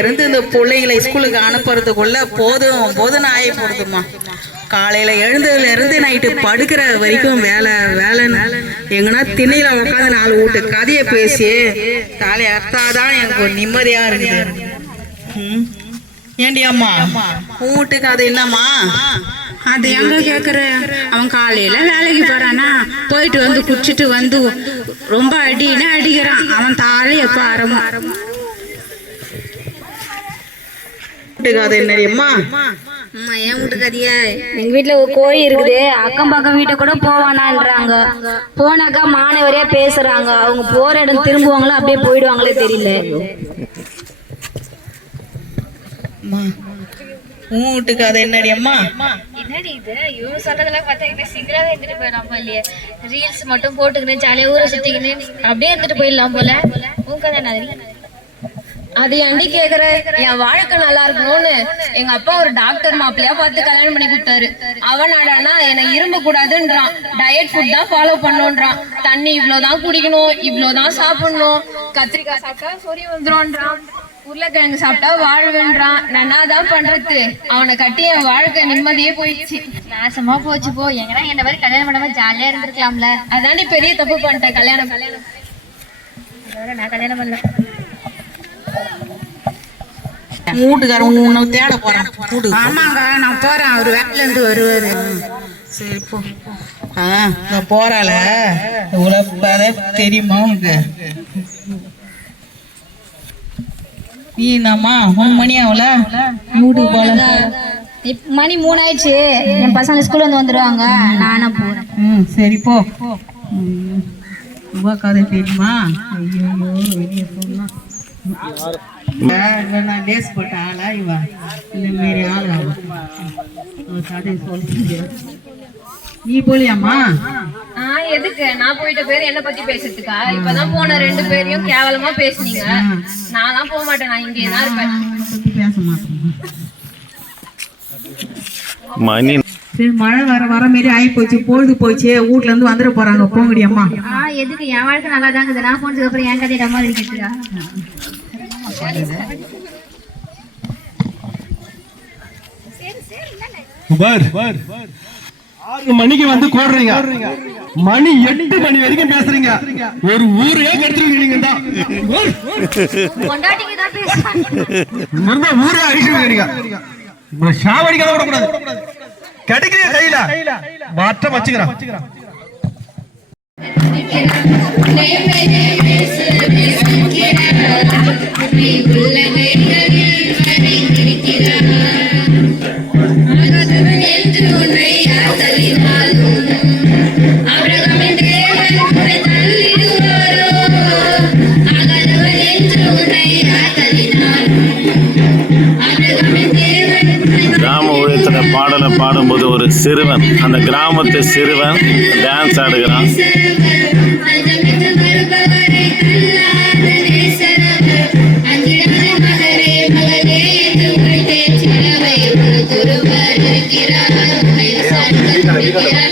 இருந்து இந்த பிள்ளைங்களை ஸ்கூலுக்கு அனுப்புறதுக்குள்ள போதும் போதும்னு ஆகி போடுதுமா. காலையில எழுந்ததுல இருந்து நைட்டு படுக்கிற வரைக்கும் வேலை வேலைன்னு எங்கன்னா திண்ணையில உட்காந்து 4 வீட்டு கதையை பேசி தாலி அர்த்தாதான் எனக்கு ஒரு நிம்மதியா இருக்குது. ஏண்டி அம்மா உன் வீட்டு கதை என்னம்மா? அது எங்க கேக்குற? அவன் காலையில வேலைக்கு போறானா, போயிட்டு வந்து குடிச்சிட்டு வந்து ரொம்ப அடின்னு அடிக்கிறான். அவன் தாலி எப்ப ஆரம்பம். கதை என்னடியம்மா? என் வீட்டு கதையா? எங்க வீட்டுல ஒரு கோழி இருக்குது, அக்கம் பக்கம் வீட்டை கூட போவானான்றாங்க. போனாக்கா மாணவரையா பேசுறாங்க. அவங்க போற இடம் திரும்புவாங்களா அப்படியே போயிடுவாங்களே தெரியல. உன் வீட்டுக்கு அது என்னடி அம்மா? என்னடி இது இவங்க சொல்றதெல்லாம் பார்த்தா சிங்கராவே இருந்துட்டு போயிடலாம் போலயே. ரீல்ஸ் மட்டும் போட்டுக்கின்னு ஜாலியா ஊரை சுத்திக்கின்னு அப்படியே இருந்துட்டு போயிடலாம் போல. உன் கதை என்ன? அது ஏண்டி கேக்குற? என் வாழ்க்கை நல்லா இருக்கணும்னு எங்க அப்பா ஒரு டாக்டர் மாப்பிள்ளையா பார்த்து கல்யாணம் பண்ணி கொடுத்தாரு. அவனாடானா என்னை இரும்ப கூடாதுன்றான், டயட் ஃபுட் தான் ஃபாலோ பண்ணுன்றான், தண்ணி இவ்வளவுதான் குடிக்கணும், இவ்வளவுதான் சாப்பிடணும், கத்திரிக்காய் சாப்பிட்டா சொறி வந்துரும்ன்றான், உருளைக்கிழங்கு சாப்பிட்டா வாழ்வேன்றான். நான் என்னதான் பண்றது? அவனை கட்டி என் வாழ்க்கை நிம்மதியே போயிடுச்சு. நாசமா போச்சு போ. எங்கன்னா என்ன மாதிரி கல்யாணம் பண்ணாம ஜாலியா இருந்திருக்கலாம்ல. அதாண்டி பெரிய தப்பு பண்ணிட்டேன். கல்யாணம் நான் கல்யாணம் பண்ணல. வீட்டுக்காரன் உன்னை தேட போறான். ஆமாங்க, நான் போறேன். அவர் வேலையில இருந்து வருவாரு. சரி போ. போறாள உழப்பாத தெரியுமா உனக்கு? நீ என்னம்மா 3 மணி ஆகல வீட்டுக்கு போல? மணி 3 ஆயிடுச்சு. என் பசங்க ஸ்கூல்ல இருந்து வந்துடுவாங்க. நானா போறேன். சரி போ. ரொம்ப கதை தெரியுமா? ஐயோ வெளியே சொன்னா லேஸ் போட்ட ஆளா இவ? இந்த மாரி ஆள் கதை சொல்றீங்க. நீ போலியாம்மா? எதுக்கு? நான் போயிட்ட பேர் என்ன பத்தி பேசுறதுக்கா? இப்பதான் போன 2 பேரையும் கேவலமா பேசுனீங்க. நான் போக மாட்டேன். நான் இங்கே தான் இருப்பேன். பத்தி பேச மாட்டேன். சரி, மழை வர மாரி ஆகி போச்சு, பொழுது போச்சு, வீட்டுல இருந்து வந்துட போறாங்க. போக முடியாமா? எதுக்கு? என் வாழ்க்கை நல்லா தான் இருக்குது. நான் போனதுக்கு அப்புறம் என் கதையை டம்மா இருக்கா? 6 மணிக்கு வந்து கோடுறீங்க, மணி 8 மணி வரைக்கும் பேசுறீங்க. ஒரு ஊரே கெடுத்துருவீங்க. நீங்க தான் ஊரே அழிச்சுருவீங்க. சாவடிக்காத விடக்கூடாது. கிடைக்கிற கையில மாற்றம் வச்சுக்கிறான். கிராம ஊழியத்துல பாடலை பாடும்போது ஒரு சிறுவன், அந்த கிராமத்து சிறுவன் டான்ஸ் ஆடுகிறான். இருக்கிறார்